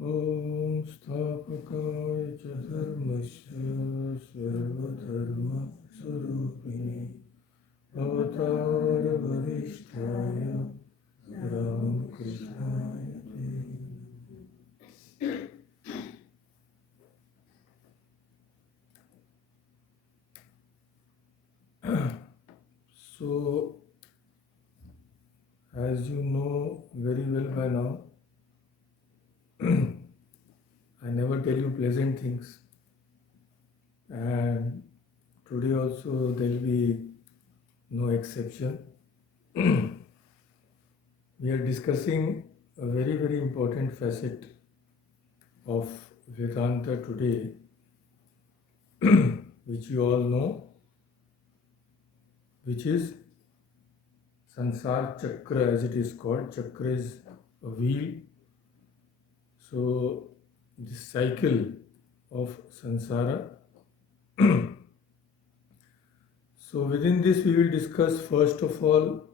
Om Stapakaya cha dharmasya sarvadharma sarupini Avatar Varishtaya Ram Krishnaya So, as you know very well by now, I never tell you pleasant things, and today also there will be no exception. We are discussing a very, very important facet of Vedanta today, which you all know, which is samsara chakra, as it is called. Chakra is a wheel. So, this cycle of samsara. So, within this, we will discuss first of all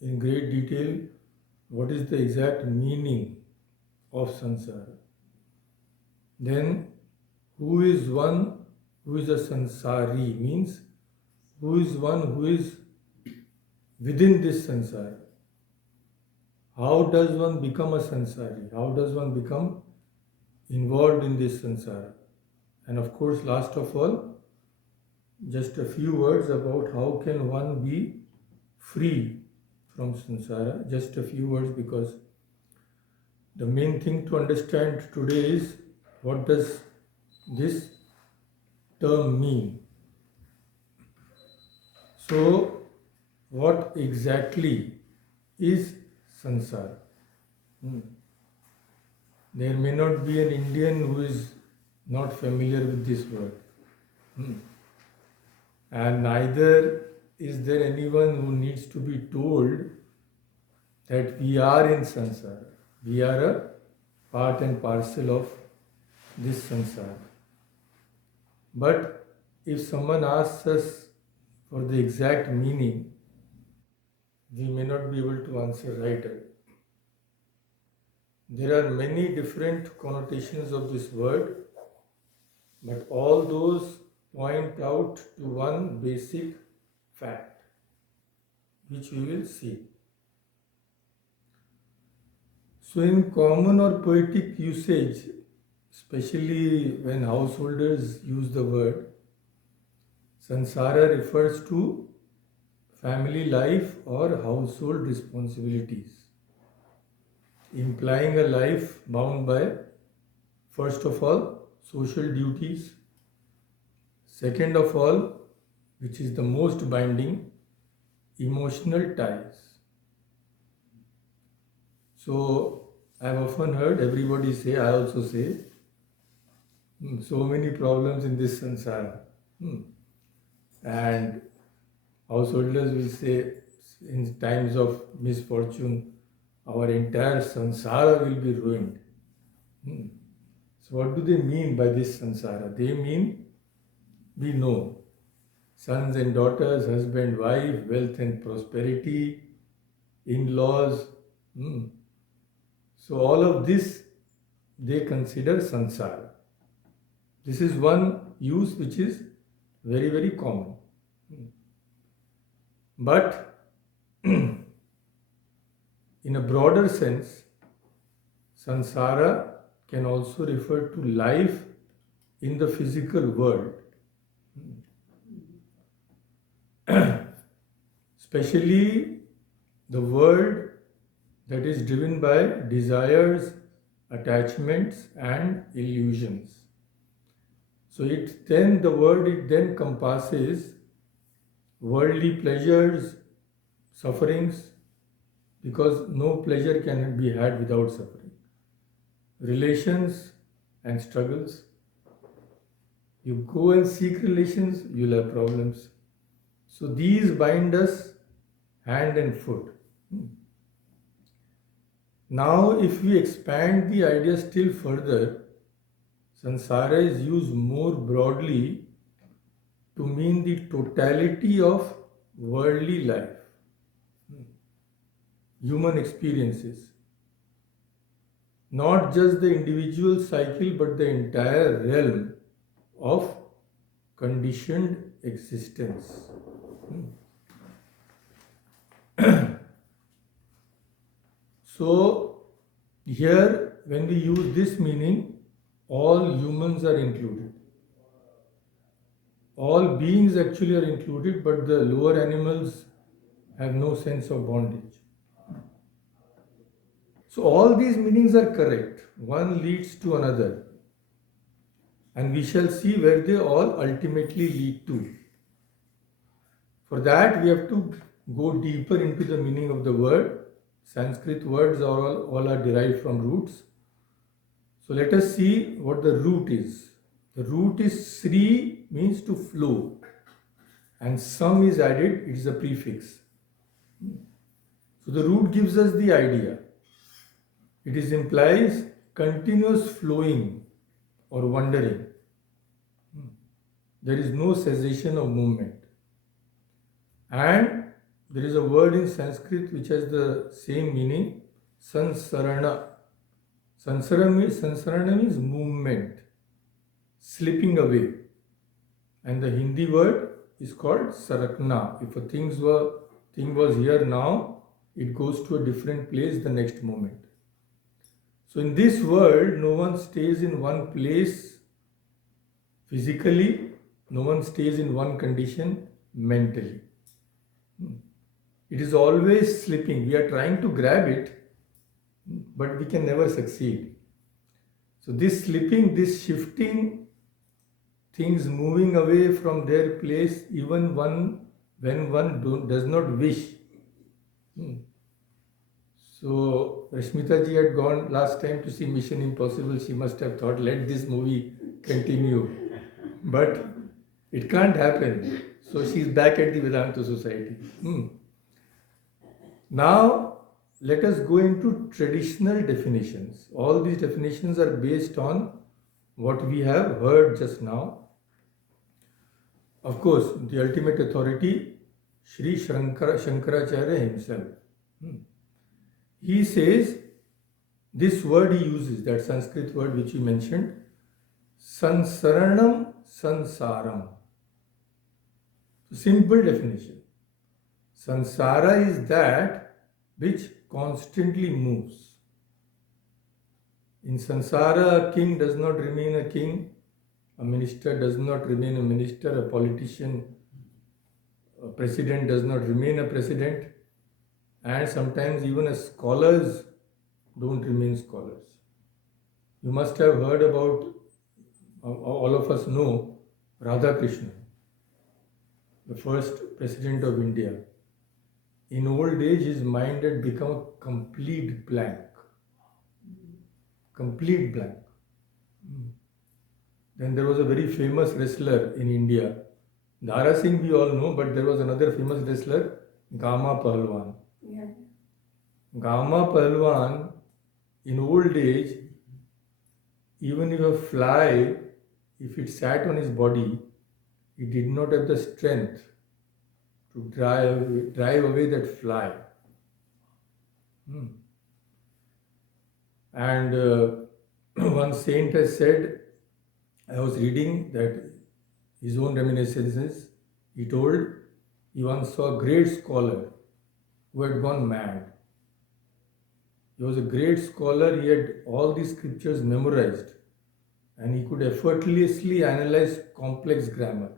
in great detail what is the exact meaning of samsara. Then, who is one who is a samsari, means who is one who is within this samsara. How does one become a samsari? How does one become involved in this samsara? And of course, last of all, just a few words about how can one be free from samsara. Just a few words, because the main thing to understand today is what does this term mean. So, what exactly is samsara? There may not be an Indian who is not familiar with this word. And neither is there anyone who needs to be told that we are in samsara. We are a part and parcel of this samsara. But if someone asks us for the exact meaning, we may not be able to answer right away. There are many different connotations of this word, but all those point out to one basic fact, which we will see. So, in common or poetic usage, especially when householders use the word, samsara refers to family life or household responsibilities, implying a life bound by, first of all, social duties, second of all, which is the most binding, emotional ties. So, I've often heard everybody say, I also say, so many problems in this samsara. And householders will say, in times of misfortune, our entire samsara will be ruined. So, what do they mean by this samsara? They mean, we know, sons and daughters, husband, wife, wealth and prosperity, in-laws. So, all of this they consider samsara. This is one use which is very, very common. But in a broader sense, samsara can also refer to life in the physical world, especially the world that is driven by desires, attachments, and illusions. So the word it then compasses worldly pleasures, sufferings, because no pleasure can be had without suffering, relations and struggles. You go and seek relations, you'll have problems. So these bind us hand and foot. Now, if we expand the idea still further, samsara is used more broadly to mean the totality of worldly life, human experiences. not just the individual cycle but the entire realm of conditioned existence. So, here when we use this meaning, all humans are included. All beings actually are included, but the lower animals have no sense of bondage. So, all these meanings are correct. One leads to another. And we shall see where they all ultimately lead to. For that, we have to go deeper into the meaning of the word. Sanskrit words all are derived from roots. So let us see what the root is. The root is Sri, means to flow, and Sam is added, it is a prefix. So the root gives us the idea. It implies continuous flowing or wandering. There is no cessation of movement. And there is a word in Sanskrit which has the same meaning, samsara. Samsara means movement, slipping away. And the Hindi word is called sarakna. If a thing was here now, it goes to a different place the next moment. So in this world, no one stays in one place physically, no one stays in one condition mentally. It is always slipping. We are trying to grab it, but we can never succeed. So this slipping, this shifting, things moving away from their place, even when one does not wish. So Rashmita ji had gone last time to see Mission Impossible. She must have thought, let this movie continue. But it can't happen. So she's back at the Vedanta Society. Now, let us go into traditional definitions. All these definitions are based on what we have heard just now. Of course, the ultimate authority, Sri Shankaracharya himself. He says, this word he uses, that Sanskrit word which he mentioned, sansaranam samsaram. Simple definition. Samsara is that which constantly moves. In samsara, a king does not remain a king, a minister does not remain a minister, a politician, a president does not remain a president, and sometimes even as scholars don't remain scholars. You must have heard about, all of us know, Radhakrishnan, the first president of India. In old age, his mind had become a complete blank. Complete blank. Then there was a very famous wrestler in India. Dara Singh we all know, but there was another famous wrestler, Gama Pahalwan. Yeah. Gama Pahalwan, in old age, even if a fly, if it sat on his body, he did not have the strength to drive away that fly. And one saint has said, I was reading that his own reminiscences, he told he once saw a great scholar who had gone mad. He was a great scholar, he had all these scriptures memorized and he could effortlessly analyze complex grammar.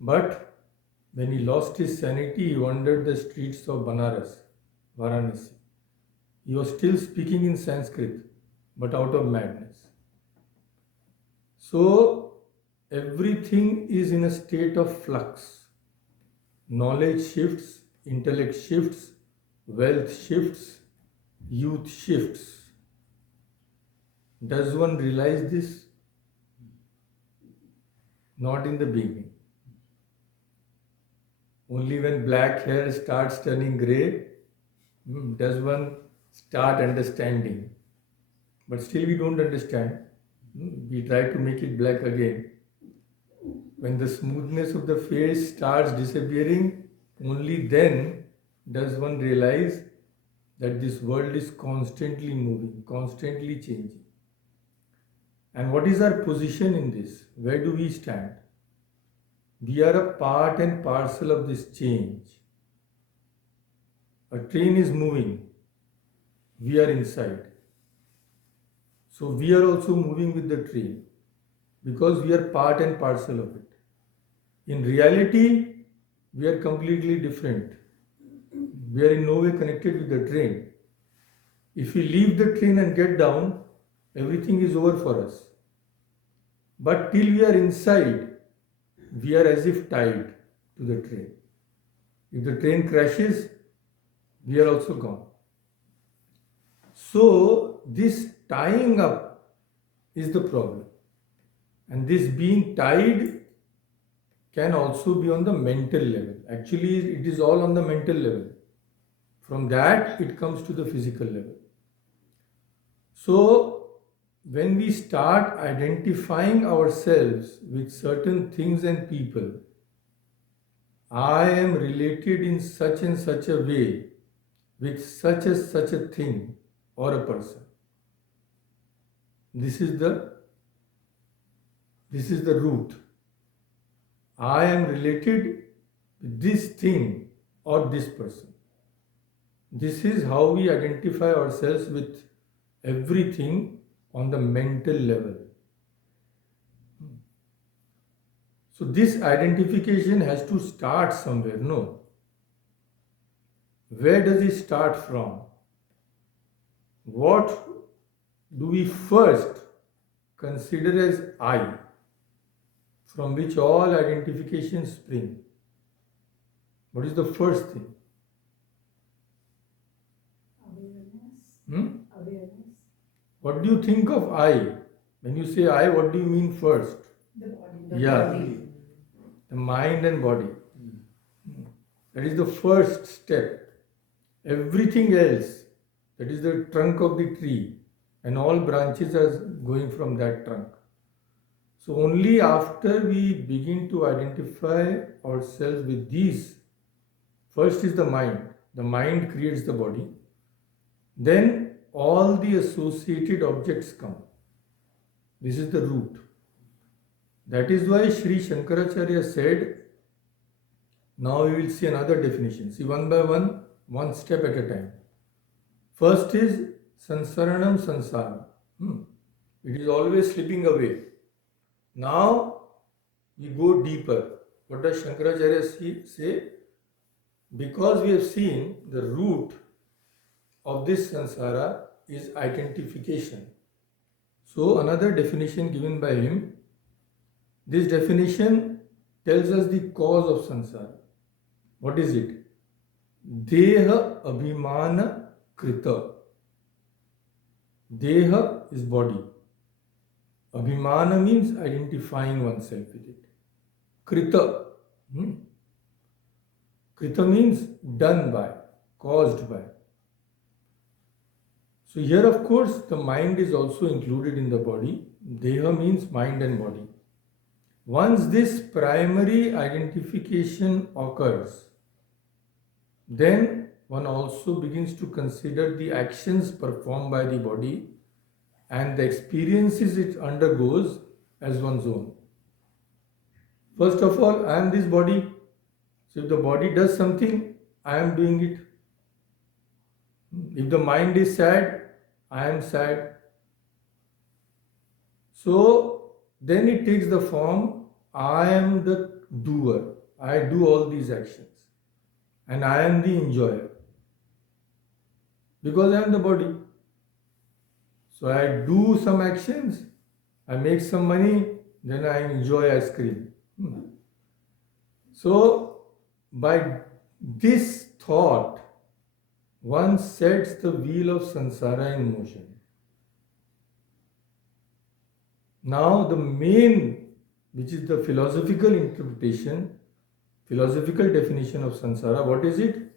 But when he lost his sanity, he wandered the streets of Varanasi. He was still speaking in Sanskrit, but out of madness. So, everything is in a state of flux. Knowledge shifts, intellect shifts, wealth shifts, youth shifts. Does one realize this? Not in the beginning. Only when black hair starts turning grey does one start understanding. But still we don't understand. We try to make it black again. When the smoothness of the face starts disappearing, only then does one realize that this world is constantly moving, constantly changing. And what is our position in this? Where do we stand? We are a part and parcel of this change. A train is moving, we are inside. So we are also moving with the train because we are part and parcel of it. In reality, we are completely different. We are in no way connected with the train. If we leave the train and get down, everything is over for us. But till we are inside, we are as if tied to the train. If the train crashes, we are also gone. So, this tying up is the problem. And this being tied can also be on the mental level. Actually, it is all on the mental level. From that, it comes to the physical level. So, when we start identifying ourselves with certain things and people, I am related in such and such a way with such a thing or a person. This is the root. I am related with this thing or this person. This is how we identify ourselves with everything on the mental level. So this identification has to start somewhere, no? Where does it start from? What do we first consider as I, from which all identifications spring? What is the first thing? Awareness. Awareness. What do you think of I? When you say I, what do you mean first? The body. Yeah. Body. The mind and body. That is the first step. Everything else, that is the trunk of the tree, and all branches are going from that trunk. So only after we begin to identify ourselves with these, first is the mind. The mind creates the body. Then all the associated objects come. This is the root. That is why Sri Shankaracharya said, now we will see another definition. See, one by one step at a time. First is samsaranam samsara. It is always slipping away. Now we go deeper. What does Shankaracharya say? Because we have seen the root of this samsara is identification. So another definition given by him, this definition tells us the cause of samsara. What is it? Deha abhimana krita. Deha is body. Abhimana means identifying oneself with it. Krita. Krita means done by, caused by. So here of course the mind is also included in the body. Deha means mind and body. Once this primary identification occurs, then one also begins to consider the actions performed by the body and the experiences it undergoes as one's own. First of all, I am this body. So if the body does something, I am doing it. If the mind is sad, I am sad. So then it takes the form, I am the doer. I do all these actions. And I am the enjoyer. Because I am the body. So I do some actions, I make some money, then I enjoy ice cream. So by this thought, one sets the wheel of samsara in motion. Now the main, which is the philosophical interpretation, philosophical definition of samsara, what is it?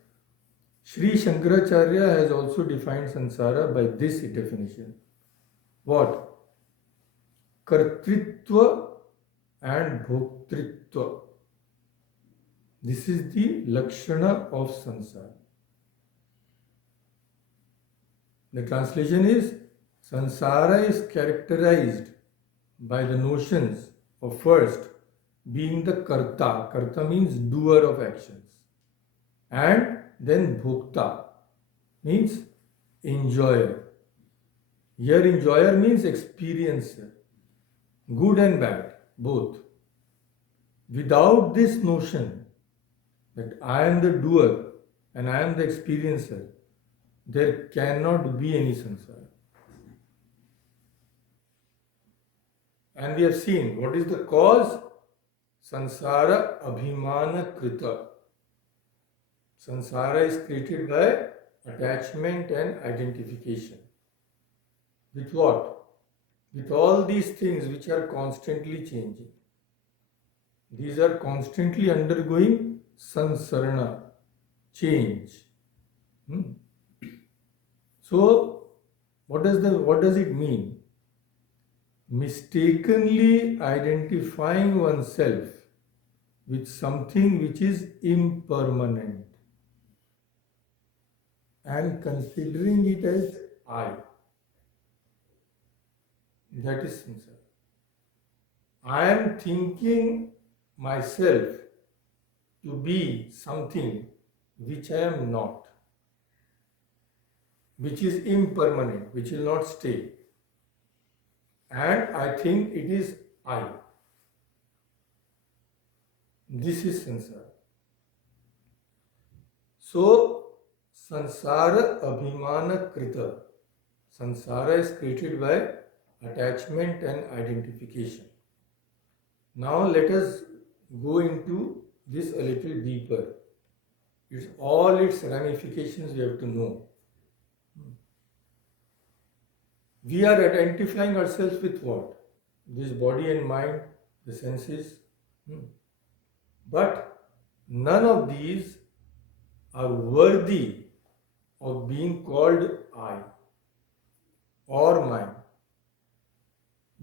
Sri Shankaracharya has also defined samsara by this definition. What? Kartritva and bhoktritva. This is the lakshana of samsara. The translation is Samsara is characterized by the notions of first being the karta. Karta means doer of actions. And then bhokta means enjoyer. Here enjoyer means experiencer. Good and bad, both. Without this notion that I am the doer and I am the experiencer, there cannot be any samsara. And we have seen what is the cause? Samsara abhimana krita. Samsara is created by attachment and identification. With what? With all these things which are constantly changing. These are constantly undergoing sansarana, change. So, what does it mean? Mistakenly identifying oneself with something which is impermanent and considering it as I. That is samsara. I am thinking myself to be something which I am not, which is impermanent, which will not stay. And I think it is I. This is samsara. So, samsara abhimana krita. Samsara is created by attachment and identification. Now let us go into this a little deeper. It's all its ramifications we have to know. We are identifying ourselves with what? This body and mind, the senses. But none of these are worthy of being called I or mine.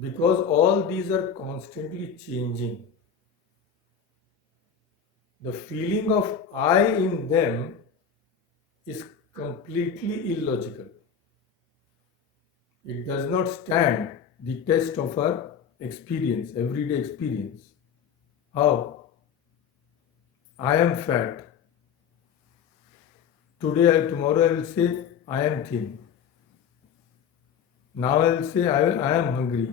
Because all these are constantly changing. The feeling of I in them is completely illogical. It does not stand the test of our experience, everyday experience. How? I am fat. Tomorrow I will say I am thin. Now I will say I am hungry.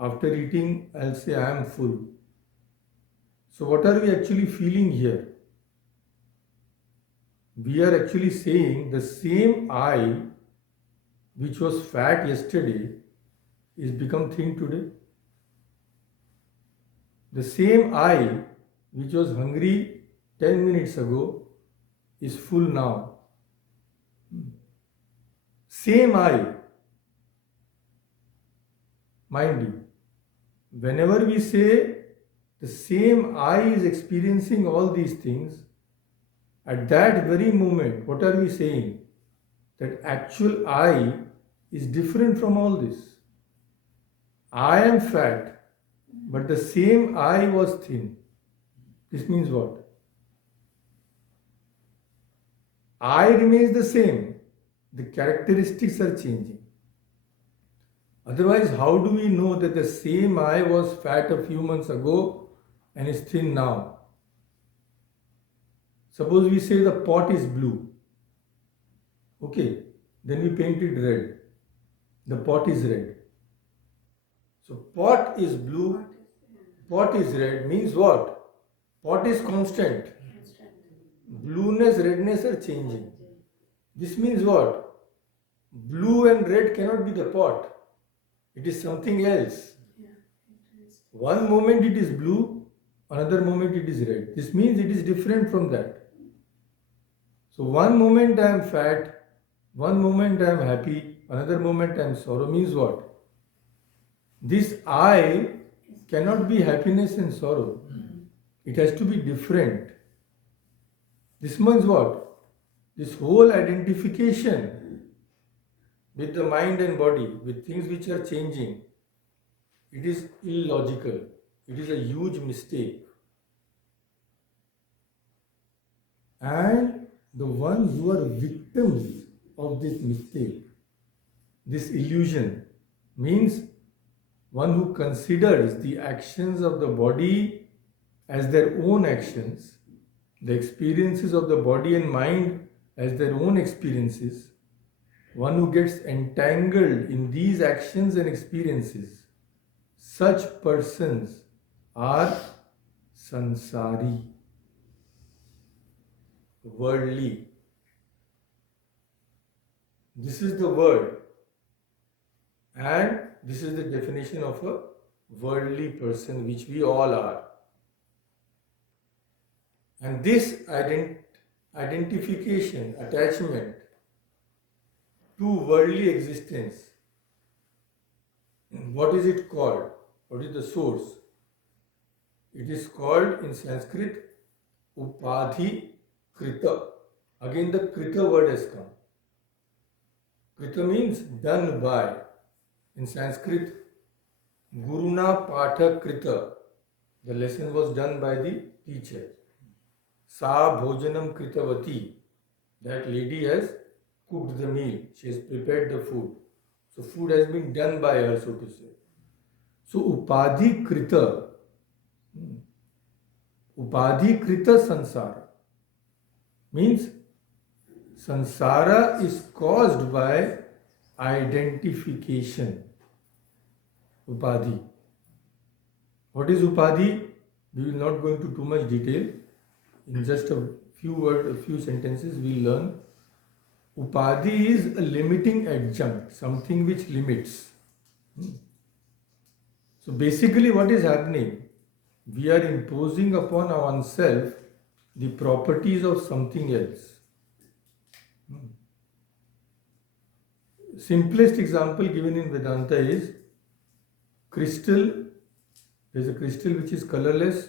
After eating, I will say I am full. So what are we actually feeling here? We are actually saying the same I which was fat yesterday is become thin today. The same I which was hungry 10 minutes ago is full now. Same I. Mind you, whenever we say the same I is experiencing all these things, at that very moment, what are we saying? That actual I is different from all this. I am fat, but the same I was thin. This means what? I remains the same. The characteristics are changing. Otherwise, how do we know that the same I was fat a few months ago and is thin now? Suppose we say the pot is blue. Okay, then we paint it red. The pot is red. So pot is blue, pot is red means what? Pot is constant. Blueness, redness are changing. This means what? Blue and red cannot be the pot. It is something else. One moment it is blue, another moment it is red. This means it is different from that. So one moment I am fat, one moment I am happy, another moment I am sorrow means what? This I cannot be happiness and sorrow. It has to be different. This means what? This whole identification with the mind and body, with things which are changing, it is illogical. It is a huge mistake. And the ones who are victims of this mistake This illusion means one who considers the actions of the body as their own actions, the experiences of the body and mind as their own experiences, one who gets entangled in these actions and experiences, such persons are samsari, worldly. This is the word, and this is the definition of a worldly person, which we all are. And this identification, attachment to worldly existence, what is it called? What is the source? It is called in Sanskrit upadhi krita. Again, the krita word has come. Krita means done by. In Sanskrit, Guruna Patha Krita. The lesson was done by the teacher. Sa Bhojanam Kritavati. That lady has cooked the meal. She has prepared the food. So food has been done by her, so to say. So Upadhi Krita. Upadhi Krita Samsara means samsara is caused by identification. Upadhi. What is upadhi? We will not go into too much detail. In just a few words, a few sentences, we will learn. Upadhi is a limiting adjunct, something which limits. So basically what is happening? We are imposing upon oneself the properties of something else. Simplest example given in Vedanta is crystal. There is a crystal which is colorless.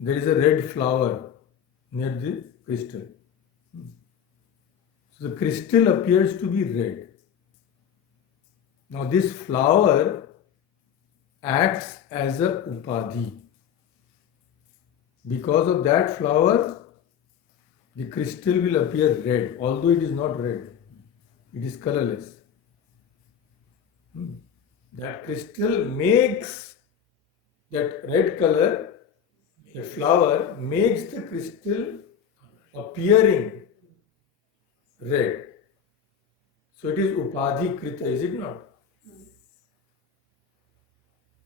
There is a red flower near the crystal. So the crystal appears to be red. Now this flower acts as a upadhi. Because of that flower, the crystal will appear red, although it is not red. It is colorless. That crystal makes that red color, the flower makes the crystal appearing red. So it is upadhi krita, is it not?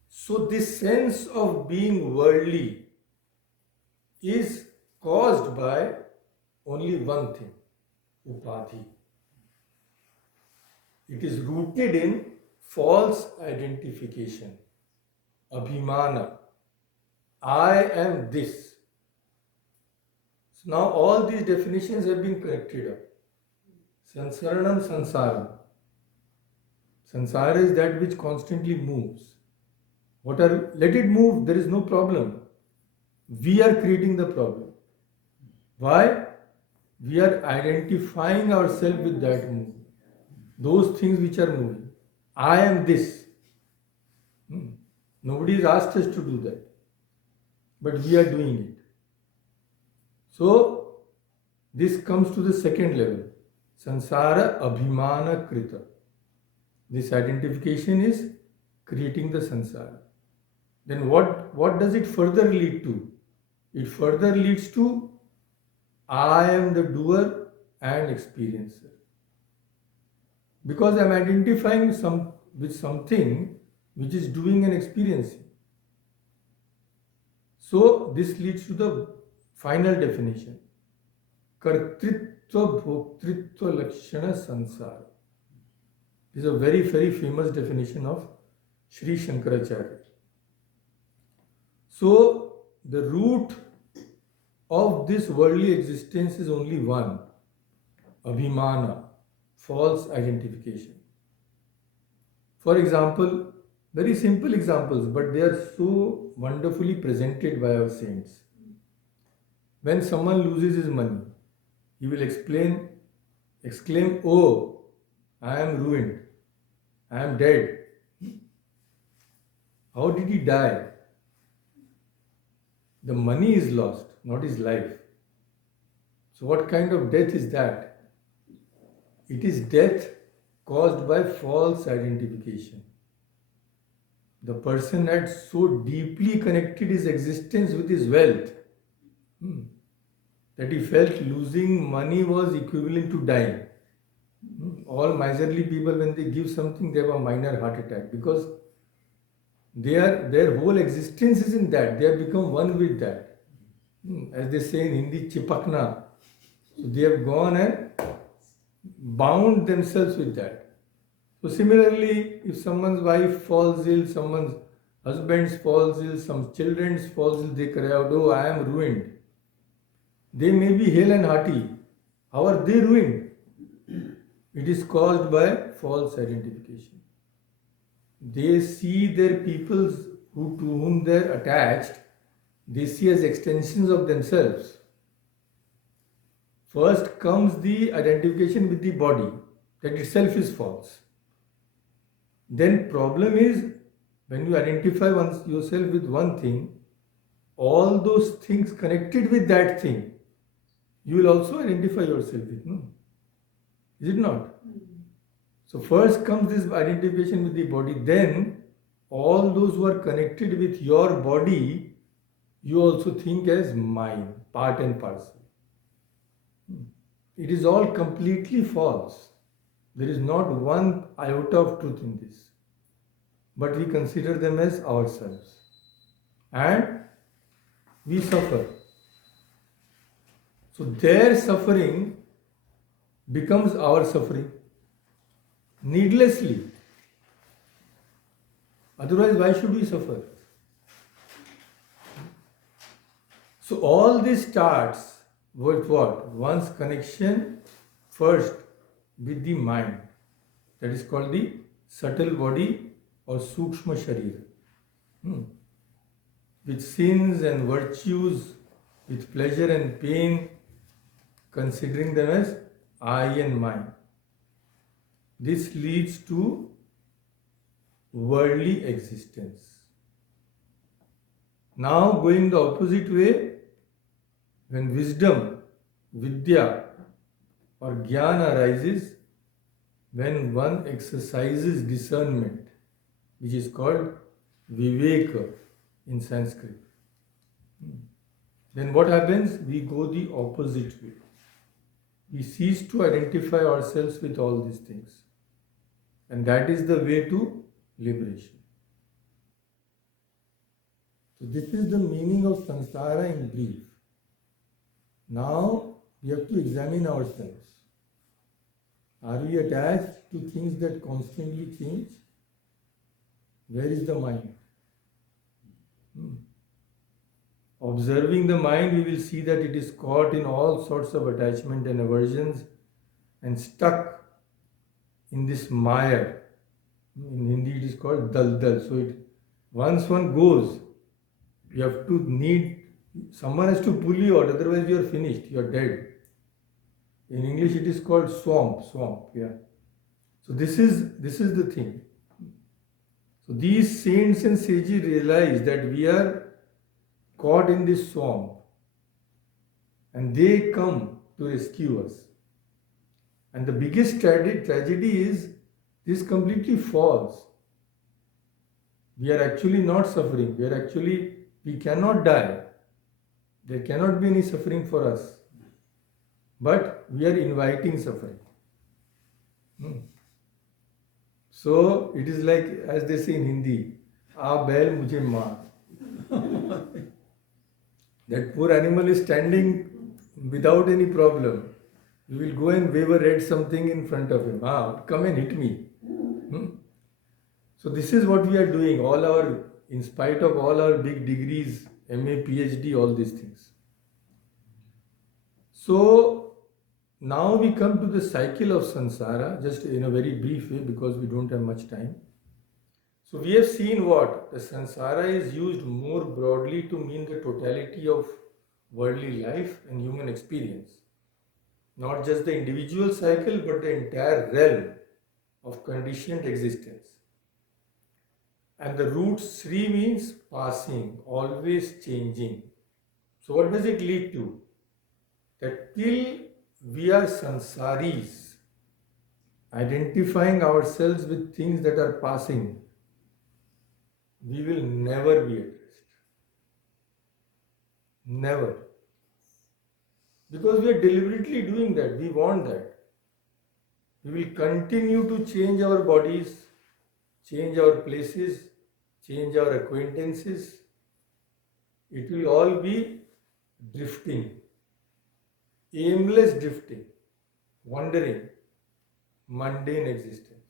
So this sense of being worldly is caused by only one thing, upadhi. It is rooted in false identification, abhimana. I am this. So now all these definitions have been corrected up. Sansaranam samsara. Samsara is that which constantly moves. Let it move, there is no problem. We are creating the problem. Why? We are identifying ourselves with that move. Those things which are moving. I am this. Nobody has asked us to do that. But we are doing it. So, this comes to the second level. Samsara abhimana krita. This identification is creating the samsara. Then what does it further lead to? It further leads to I am the doer and experiencer. Because I am identifying with something which is doing and experiencing. So this leads to the final definition. Kartritva bhoktritva lakshana samsara. This is a very, very famous definition of Sri Shankaracharya. So the root of this worldly existence is only one, abhimana, false identification. For example, very simple examples, but they are so wonderfully presented by our saints. When someone loses his money, he will exclaim, oh, I am ruined, I am dead. How did he die? The money is lost, not his life. So what kind of death is that? It is death caused by false identification. The person had so deeply connected his existence with his wealth hmm, that he felt losing money was equivalent to dying. All miserly people, when they give something, they have a minor heart attack because their whole existence is in that. They have become one with that. As they say in Hindi, chipakna. So they have gone and bound themselves with that. So similarly, if someone's wife falls ill, someone's husband falls ill, some children's falls ill, they cry out, "Oh, I am ruined." They may be hale and hearty. How are they ruined? It is caused by false identification. They see their peoples to whom they are attached, they see as extensions of themselves. First comes the identification with the body, that itself is false. Then problem is when you identify yourself with one thing, all those things connected with that thing, you will also identify yourself with, no? Is it not? So first comes this identification with the body, then all those who are connected with your body, you also think as mine, part and parcel. It is all completely false. There is not one iota of truth in this. But we consider them as ourselves. And we suffer. So their suffering becomes our suffering. Needlessly. Otherwise, why should we suffer? So all this starts with what? One's connection first with the mind. That is called the subtle body or sukshma sharira. With sins and virtues, with pleasure and pain, considering them as I and mine. This leads to worldly existence. Now going the opposite way, when wisdom, vidya or jnana arises, when one exercises discernment, which is called viveka in Sanskrit, then what happens? We go the opposite way. We cease to identify ourselves with all these things. And that is the way to liberation. So this is the meaning of samsara in brief. Now we have to examine ourselves. Are we attached to things that constantly change? Where is the mind? Observing the mind, we will see that it is caught in all sorts of attachment and aversions and stuck in this mire. In Hindi it is called dal. So once one goes, you have to someone has to pull you out, otherwise you are finished, you are dead. In English it is called swamp, yeah. So this is the thing. So these saints and sages realize that we are caught in this swamp and they come to rescue us. And the biggest tragedy is this completely false. We are actually not suffering. We cannot die. There cannot be any suffering for us. But we are inviting suffering. So it is like, as they say in Hindi, "Aa bail mujhe maar." That poor animal is standing without any problem. You will go and wave a red something in front of him. Come and hit me. So this is what we are doing. In spite of all our big degrees, MA, PhD, all these things. So now we come to the cycle of samsara, just in a very brief way because we don't have much time. So we have seen what? The samsara is used more broadly to mean the totality of worldly life and human experience. Not just the individual cycle, but the entire realm of conditioned existence. And the root Sri means passing, always changing. So what does it lead to? That till we are samsaris, identifying ourselves with things that are passing, we will never be at rest. Never. Because we are deliberately doing that. We want that. We will continue to change our bodies, change our places, change our acquaintances. It will all be drifting, aimless drifting, wandering, mundane existence.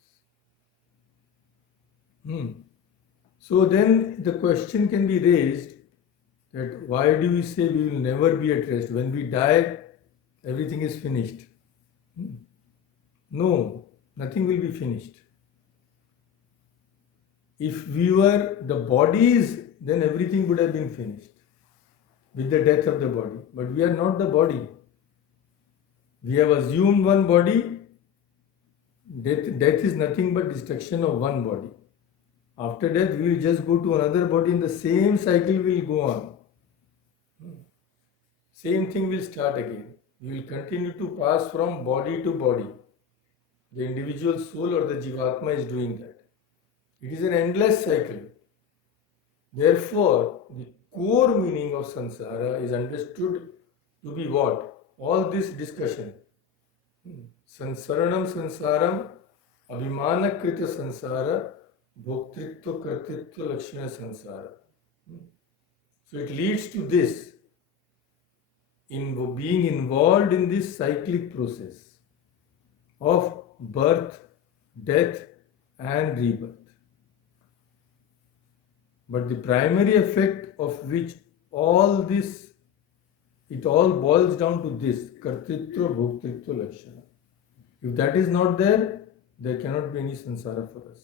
So then the question can be raised that why do we say we will never be at rest? When we die, everything is finished. No, nothing will be finished. If we were the bodies, then everything would have been finished with the death of the body. But we are not the body. We have assumed one body. Death is nothing but destruction of one body. After death, we will just go to another body and the same cycle will go on. Same thing will start again. We will continue to pass from body to body. The individual soul or the Jivatma is doing that. It is an endless cycle. Therefore, the core meaning of samsara is understood to be what? All this discussion. Sansaranam sansaram abhimana krita sansara bhoktritva kartritva lakshana sansara. So it leads to this, in being involved in this cyclic process of birth, death and rebirth. But the primary effect of which all this, it all boils down to this, kartritva bhoktritva lakshana. If that is not there, there cannot be any samsara for us.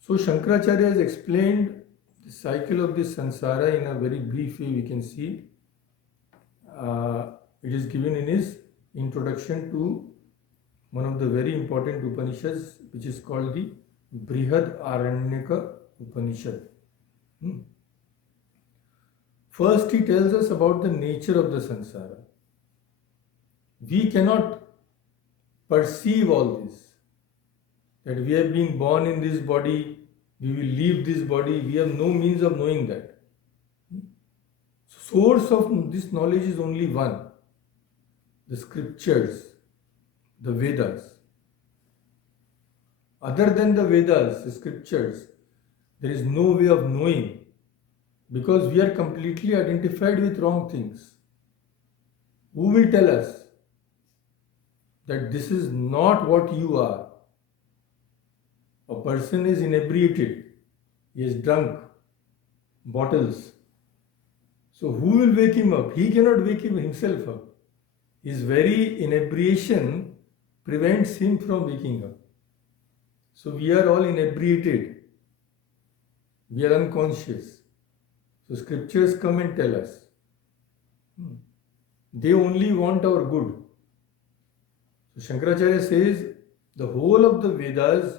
So Shankaracharya has explained the cycle of this samsara in a very brief way. We can see it is given in his introduction to one of the very important Upanishads, which is called the Brihad Aranyaka Upanishad. First, he tells us about the nature of the samsara. We cannot perceive all this. That we have been born in this body, we will leave this body, we have no means of knowing that. Source of this knowledge is only one, the scriptures, the Vedas. Other than the Vedas, the scriptures, there is no way of knowing, because we are completely identified with wrong things. Who will tell us that this is not what you are? A person is inebriated, he is drunk, bottles. So who will wake him up? He cannot wake himself up. His very inebriation prevents him from waking up. So we are all inebriated. We are unconscious. So scriptures come and tell us. They only want our good. So Shankaracharya says the whole of the Vedas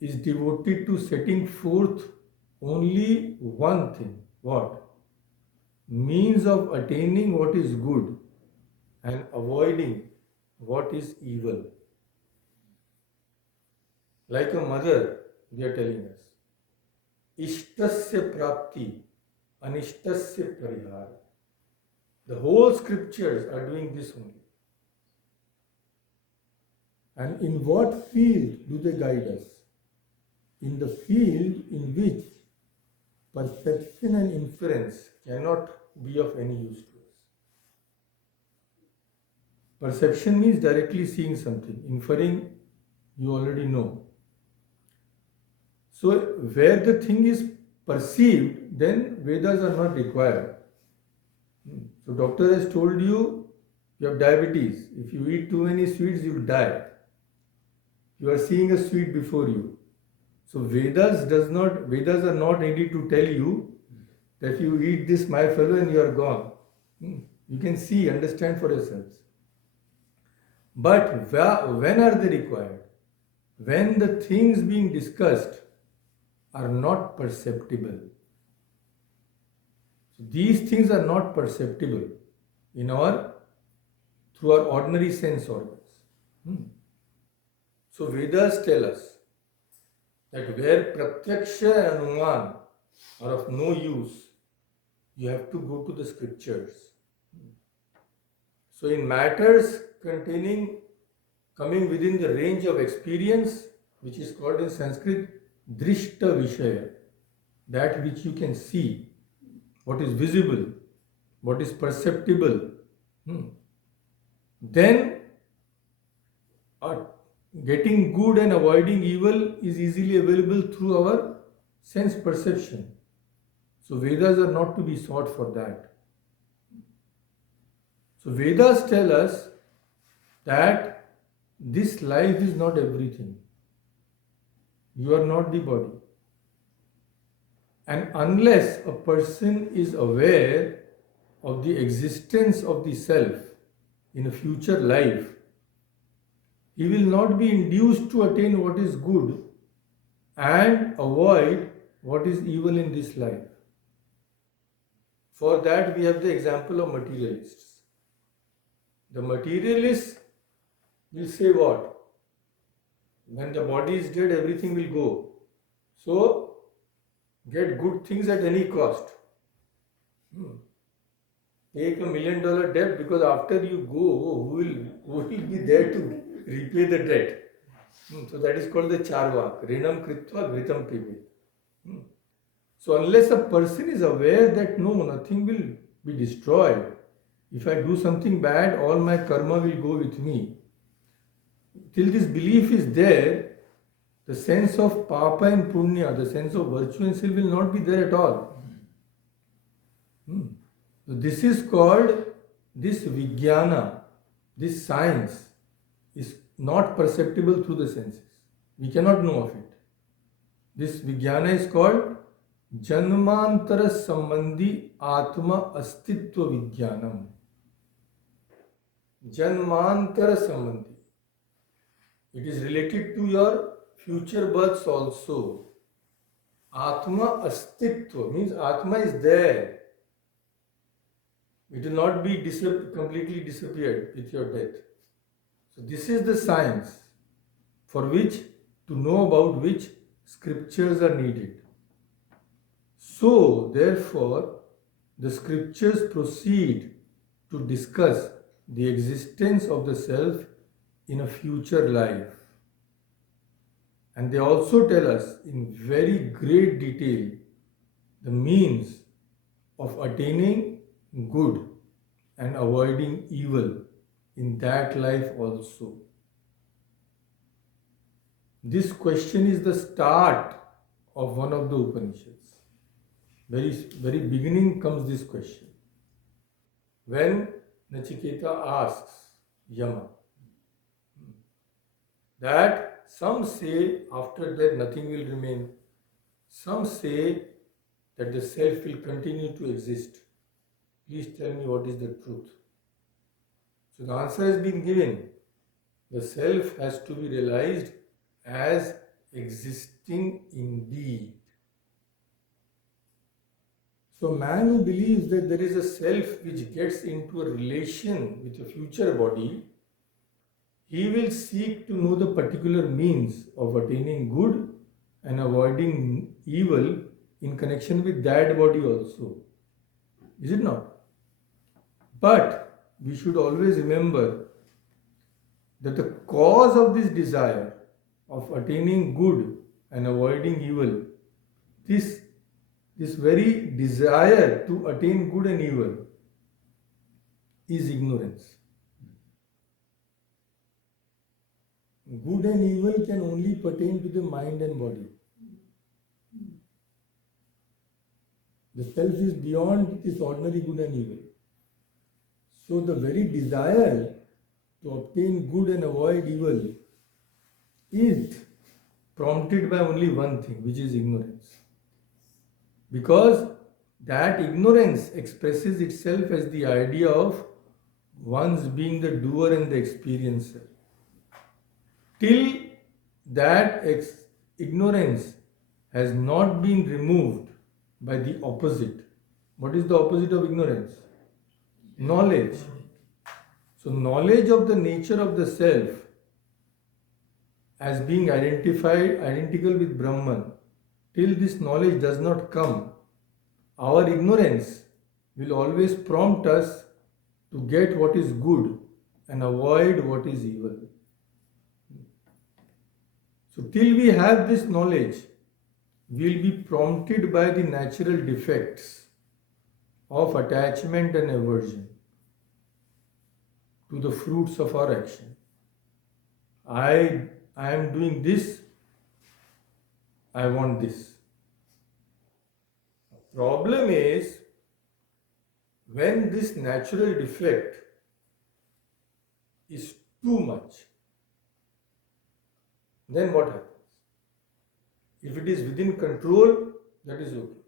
is devoted to setting forth only one thing. What? Means of attaining what is good and avoiding what is evil. Like a mother, they are telling us, Ishtasya prapti, anishtasya parihara. The whole scriptures are doing this only. And in what field do they guide us? In the field in which perception and inference cannot be of any use to us. Perception means directly seeing something. Inferring, you already know. So where the thing is perceived, then Vedas are not required. So doctor has told you, you have diabetes. If you eat too many sweets, you will die. You are seeing a sweet before you. So Vedas are not needed to tell you that you eat this, my fellow, and you are gone. You can see, understand for yourselves. But when are they required? When the things being discussed are not perceptible. So these things are not perceptible through our ordinary sense organs. So Vedas tell us that where pratyaksha and anuman are of no use, you have to go to the scriptures. So in matters coming within the range of experience, which is called in Sanskrit drishta vishaya, that which you can see, what is visible, what is perceptible, then getting good and avoiding evil is easily available through our sense perception. So Vedas are not to be sought for that. So Vedas tell us that this life is not everything. You are not the body. And unless a person is aware of the existence of the self in a future life, he will not be induced to attain what is good and avoid what is evil in this life. For that, we have the example of materialists. The materialists will say what? When the body is dead, everything will go. So, get good things at any cost. Take $1 million debt, because after you go, who will be there to repay the debt? So that is called the charvak. Rinam kritva vritam pibet. So unless a person is aware that no, nothing will be destroyed. If I do something bad, all my karma will go with me. Till this belief is there, the sense of papa and punya, the sense of virtue and sin will not be there at all. So this is called, this vijnana, this science is not perceptible through the senses. We cannot know of it. This vijnana is called Janmantara Sambandhi Atma Astitva Vijnanam. Janmantara Sambandhi. It is related to your future births also. Atma Astitva means Atma is there. It will not be completely disappeared with your death. So this is the science for which, to know about which, scriptures are needed. So, therefore, the scriptures proceed to discuss the existence of the self in a future life. And they also tell us in very great detail the means of attaining good and avoiding evil in that life also. This question is the start of one of the Upanishads. Very beginning comes this question. When Nachiketa asks Yama that some say after death nothing will remain, some say that the self will continue to exist. Please tell me what is the truth. So the answer has been given. The self has to be realized as existing indeed. So man who believes that there is a self which gets into a relation with a future body, he will seek to know the particular means of attaining good and avoiding evil in connection with that body also. Is it not? But we should always remember that the cause of this desire of attaining good and avoiding evil, this very desire to attain good and evil is ignorance. Good and evil can only pertain to the mind and body. The self is beyond this ordinary good and evil. So the very desire to obtain good and avoid evil is prompted by only one thing, which is ignorance. Because that ignorance expresses itself as the idea of one's being the doer and the experiencer. Till that ignorance has not been removed by the opposite. What is the opposite of ignorance? Knowledge. So knowledge of the nature of the self as being identical with Brahman. Till this knowledge does not come, our ignorance will always prompt us to get what is good and avoid what is evil. So, till we have this knowledge, we will be prompted by the natural defects of attachment and aversion to the fruits of our action. I am doing this, I want this. Problem is when this natural defect is too much, then what happens? If it is within control, that is okay.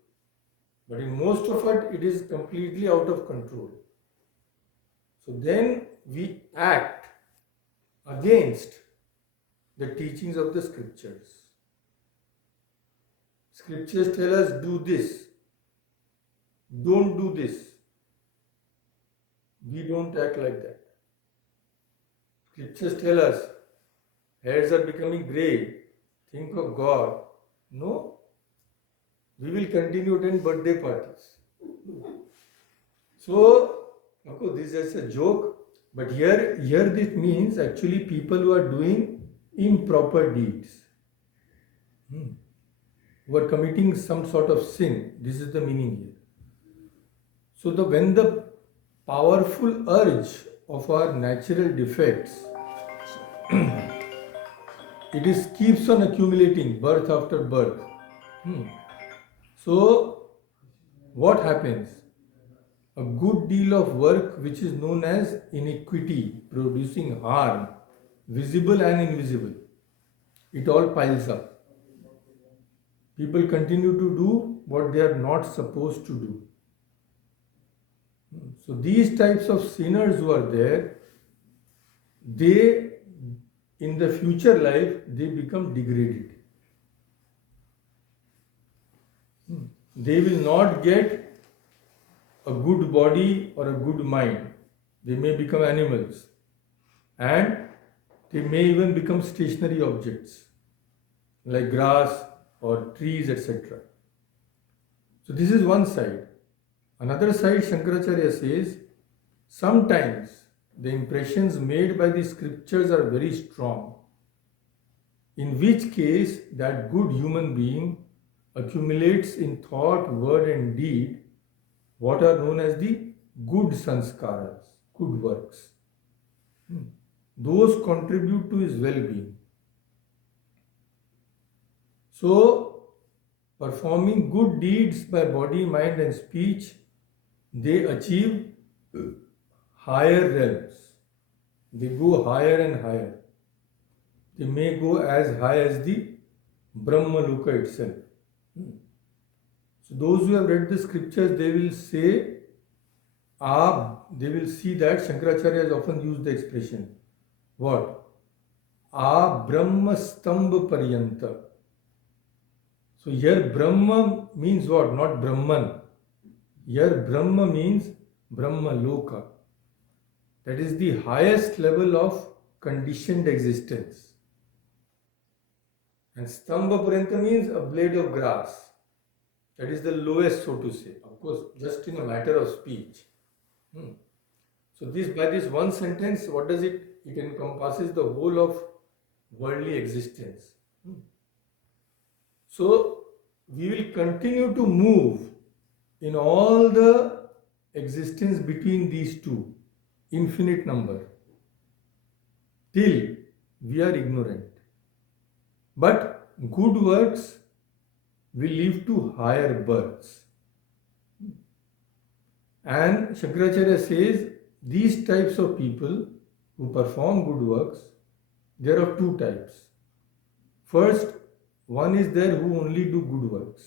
But in most of it is completely out of control. So then we act against the teachings of the scriptures. Scriptures tell us do this, don't do this. We don't act like that. Scriptures tell us hairs are becoming grey, think of God. No, we will continue to attend birthday parties. So, of course, this is a joke, but here this means actually people who are doing improper deeds, who are committing some sort of sin. This is the meaning here. So, when the powerful urge of our natural defects keeps on accumulating birth after birth. So, what happens? A good deal of work which is known as iniquity, producing harm, visible and invisible, it all piles up. People continue to do what they are not supposed to do. So these types of sinners who are there, they in the future life they become degraded. They will not get a good body or a good mind. They may become animals and they may even become stationary objects like grass or trees, etc. So this is one side. Another side, Shankaracharya says, sometimes the impressions made by the scriptures are very strong, in which case that good human being accumulates in thought, word and deed what are known as the good sanskaras, good works. Those contribute to his well-being. So, performing good deeds by body, mind and speech, they achieve higher realms. They go higher and higher. They may go as high as the Brahma Loka itself. So those who have read the scriptures, they will say, they will see that Shankaracharya has often used the expression, what? Brahma Stambha Paryanta. So here Brahma means what? Not Brahman. Here Brahma means Brahma Loka. That is the highest level of conditioned existence. And Stambha Paryanta means a blade of grass. That is the lowest, so to say. Of course, just in a matter of speech. So by this one sentence, what does it? It encompasses the whole of worldly existence. So we will continue to move in all the existence between these two, infinite number, till we are ignorant. But good works will lead to higher births. And Shankaracharya says these types of people who perform good works, there are of two types. First, one is there who only do good works.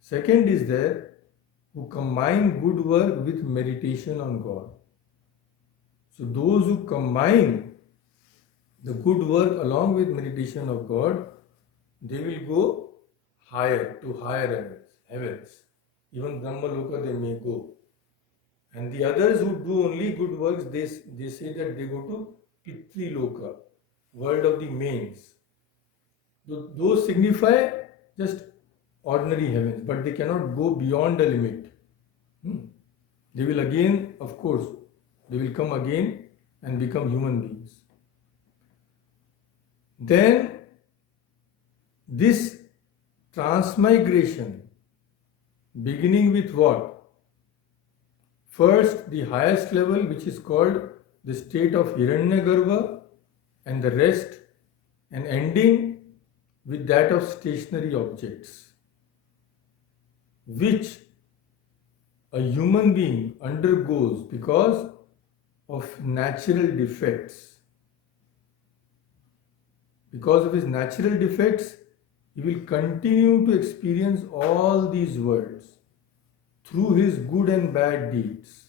Second is there who combine good work with meditation on God. So those who combine the good work along with meditation of God, they will go higher to higher heavens. Even Brahma Loka they may go. And the others who do only good works, they say that they go to Pitri Loka, world of the mains. Those signify just ordinary heavens, but they cannot go beyond a limit. Hmm. They will again, of course, they will come again and become human beings. Then this transmigration, beginning with what? First, the highest level, which is called the state of Hiranyagarbha, and the rest, and ending with that of stationary objects, which a human being undergoes because of natural defects. Because of his natural defects, he will continue to experience all these worlds through his good and bad deeds.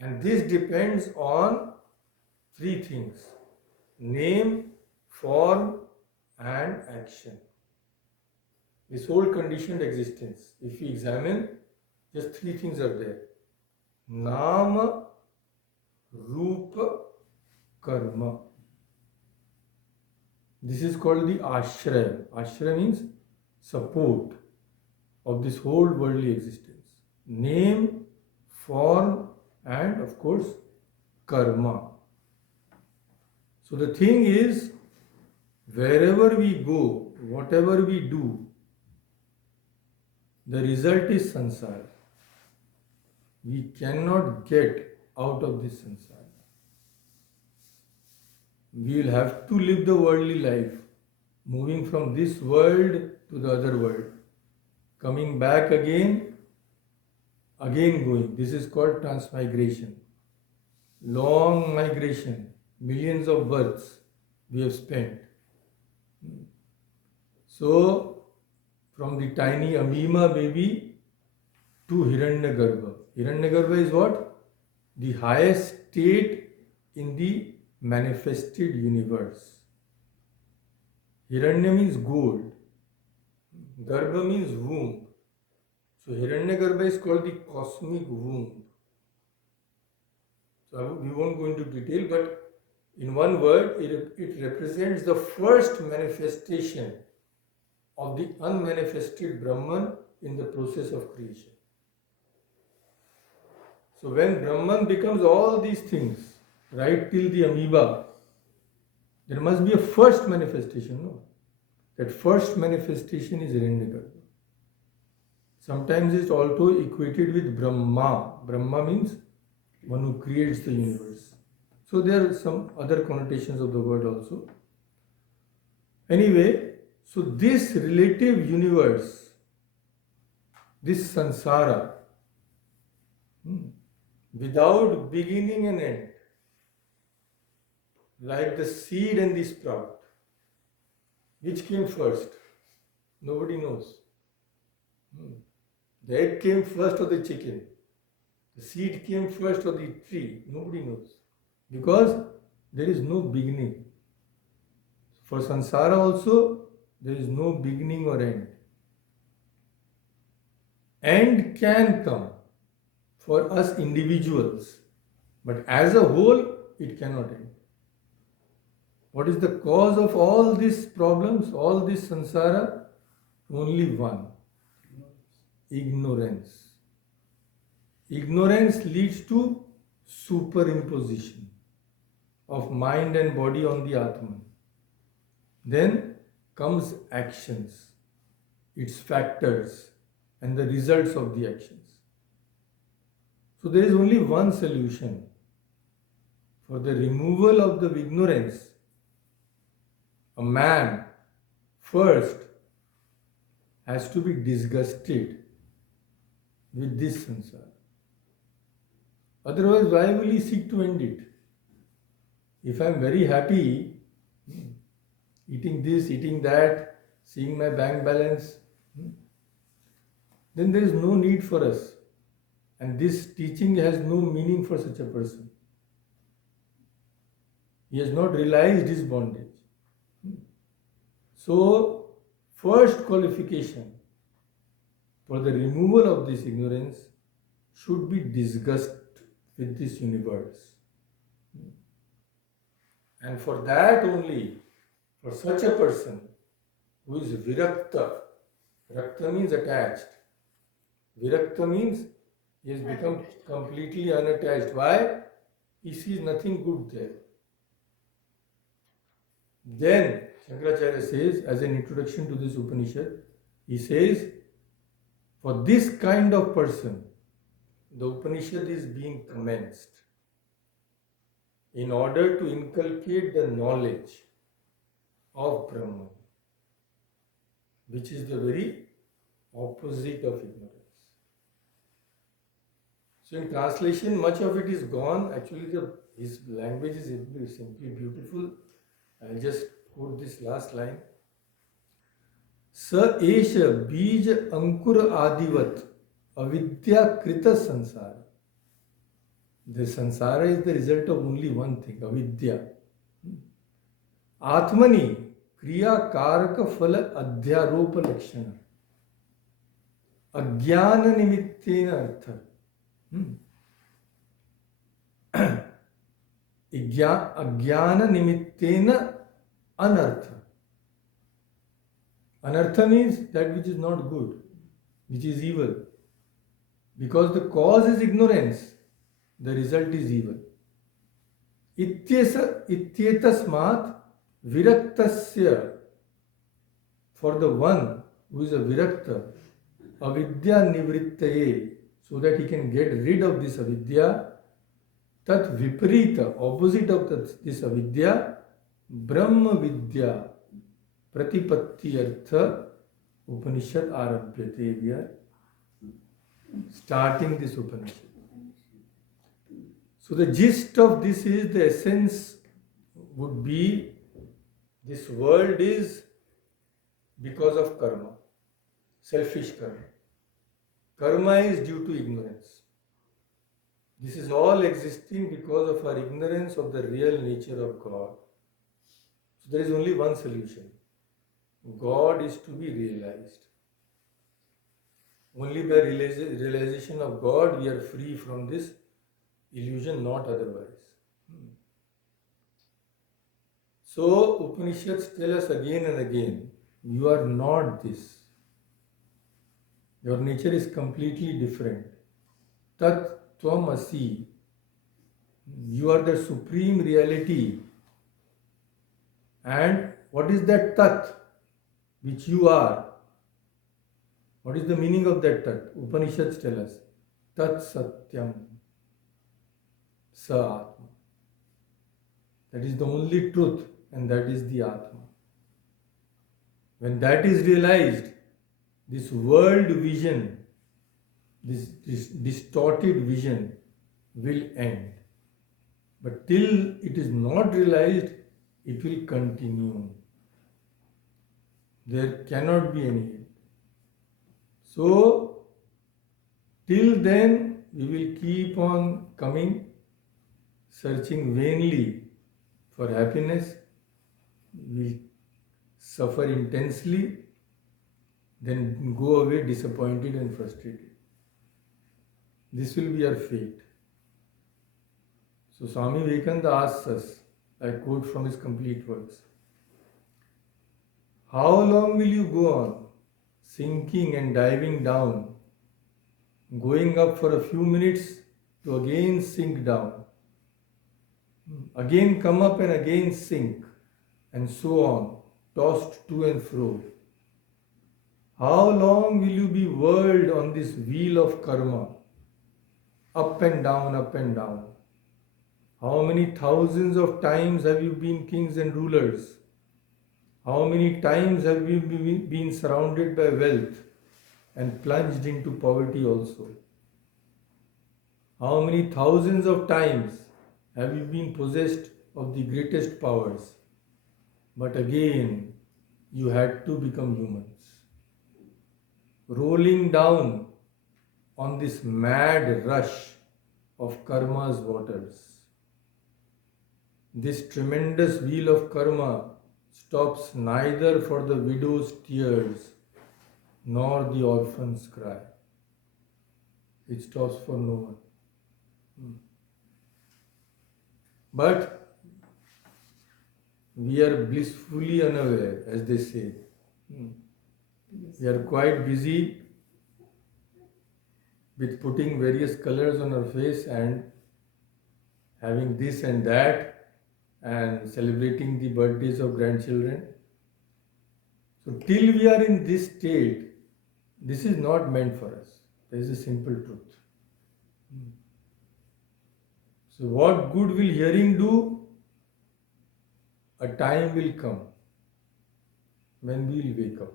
And this depends on three things: name, form, and action. This whole conditioned existence, if we examine, just three things are there: Nama, Rupa, Karma. This is called the ashraya. Ashraya means support of this whole worldly existence. Name, form, and of course, karma. So the thing is, wherever we go, whatever we do, the result is samsara. We cannot get out of this samsara. We will have to live the worldly life, moving from this world to the other world, coming back again going. This is called transmigration. Long migration, millions of births we have spent. So, from the tiny amoeba baby to Hiranyagarbha. Hiranyagarbha is what? The highest state in the manifested universe. Hiranya means gold. Garbha means womb. So Hiranyagarbha is called the cosmic womb. So we won't go into detail, but in one word, it represents the first manifestation of the unmanifested Brahman in the process of creation. So when Brahman becomes all these things, right till the amoeba, there must be a first manifestation, no? That first manifestation is Hiranyagarbha. Sometimes it's also equated with Brahma. Brahma means one who creates the universe. So there are some other connotations of the word also. Anyway, so this relative universe, this samsara, without beginning and end, like the seed and the sprout, which came first? Nobody knows. The egg came first or the chicken? The seed came first or the tree? Nobody knows. Because there is no beginning. For samsara also, there is no beginning or end. End can come for us individuals, but as a whole, it cannot end. What is the cause of all these problems, all this samsara? Only one: ignorance. Ignorance leads to superimposition of mind and body on the Atman. Then comes actions, its factors, and the results of the actions. So there is only one solution for the removal of the ignorance. A man first has to be disgusted with this samsara. Otherwise, why will he seek to end it? If I am very happy, eating this, eating that, seeing my bank balance, then there is no need for us. And this teaching has no meaning for such a person. He has not realized his bondage. So, first qualification for the removal of this ignorance should be disgust with this universe. And for that only, For such a person who is virakta, virakta means attached. Virakta means he has become completely unattached. Why? He sees nothing good there. Then Shankaracharya says, as an introduction to this Upanishad, he says, for this kind of person, the Upanishad is being commenced in order to inculcate the knowledge of Brahman, which is the very opposite of ignorance. So in translation, much of it is gone. Actually, his language is simply beautiful. I'll just quote this last line. Sa esha bij ankur adivat avidya krita samsara. The samsara is the result of only one thing, avidya. Atmani kriya karaka phala adhyaropa lakshana. Ajnana nimittena artha. Ajnana nimittena anartha. Anartha means that which is not good, which is evil. Because the cause is ignorance, the result is evil. Ityetasmat viraktasya. For the one who is a virakta, avidya nivrittaye, so that he can get rid of this avidya, tat viparita, opposite of this avidya, brahma vidya, pratipatti artha, Upanishad arabhyate. We are starting this Upanishad. So the gist of this is, the essence would be, this world is because of karma, selfish karma. Karma is due to ignorance. This is all existing because of our ignorance of the real nature of God. So there is only one solution. God is to be realized. Only by realization of God we are free from this illusion, not otherwise. So Upanishads tell us again and again, you are not this. Your nature is completely different. Tat Tvam Asi. You are the supreme reality. And what is that Tat which you are? What is the meaning of that Tat? Upanishads tell us. Tat Satyam Sa Atma. That is the only truth, and that is the Atma. When that is realized, this world vision, this distorted vision will end. But till it is not realized, it will continue. There cannot be any end. So, till then, we will keep on coming, searching vainly for happiness. We suffer intensely, then go away disappointed and frustrated. This will be our fate. So Swami Vivekananda asks us, I quote from his complete works, how long will you go on sinking and diving down, going up for a few minutes to again sink down, again come up and again sink, and so on, tossed to and fro? How long will you be whirled on this wheel of karma, up and down, up and down? How many thousands of times have you been kings and rulers? How many times have you been surrounded by wealth and plunged into poverty also? How many thousands of times have you been possessed of the greatest powers? But again, you had to become humans. Rolling down on this mad rush of karma's waters. This tremendous wheel of karma stops neither for the widow's tears nor the orphan's cry. It stops for no one. But we are blissfully unaware, as they say. Hmm. We are quite busy with putting various colors on our face and having this and that and celebrating the birthdays of grandchildren. So, till we are in this state, this is not meant for us. There is a simple truth. So, what good will hearing do? A time will come when we will wake up,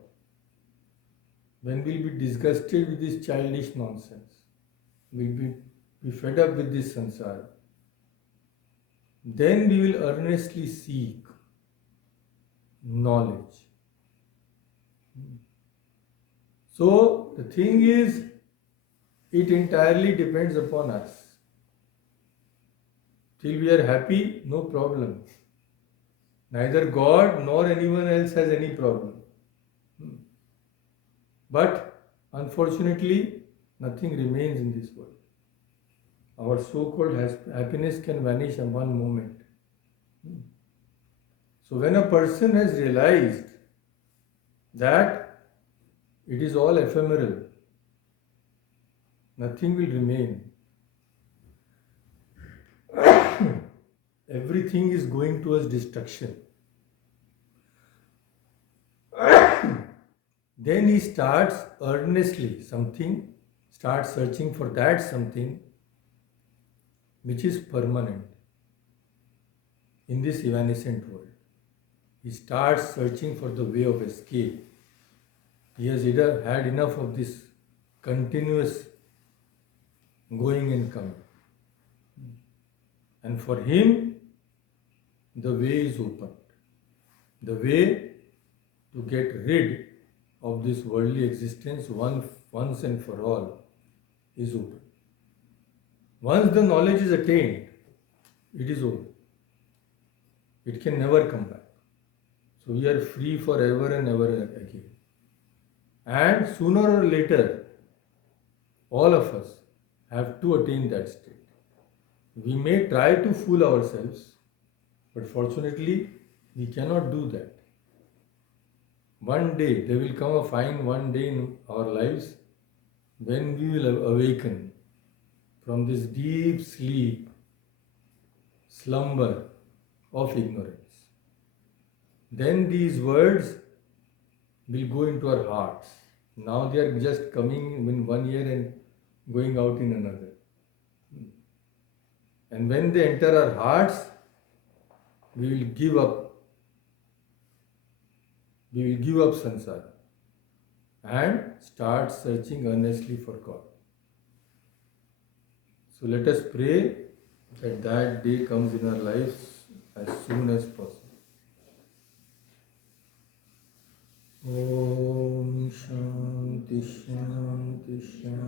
when we will be disgusted with this childish nonsense, we will be fed up with this samsara. Then we will earnestly seek knowledge. So, the thing is, it entirely depends upon us. Till we are happy, no problem. Neither God nor anyone else has any problem. But unfortunately, nothing remains in this world. Our so-called happiness can vanish in one moment. So when a person has realized that it is all ephemeral, nothing will remain. Everything is going towards destruction. Then he starts earnestly starts searching for that something which is permanent in this evanescent world. He starts searching for the way of escape. He has either had enough of this continuous going and coming. And for him, the way is opened. The way to get rid of this worldly existence once and for all is open. Once the knowledge is attained, it is over. It can never come back. So we are free forever and ever again. And sooner or later, all of us have to attain that state. We may try to fool ourselves, but fortunately, we cannot do that. One day, there will come a fine one day in our lives when we will awaken from this deep sleep, slumber of ignorance. Then these words will go into our hearts. Now they are just coming in one ear and going out in another. And when they enter our hearts, we will give up. We will give up samsara and start searching earnestly for God. So let us pray that that day comes in our lives as soon as possible. Om Shanti Shanti Shanti.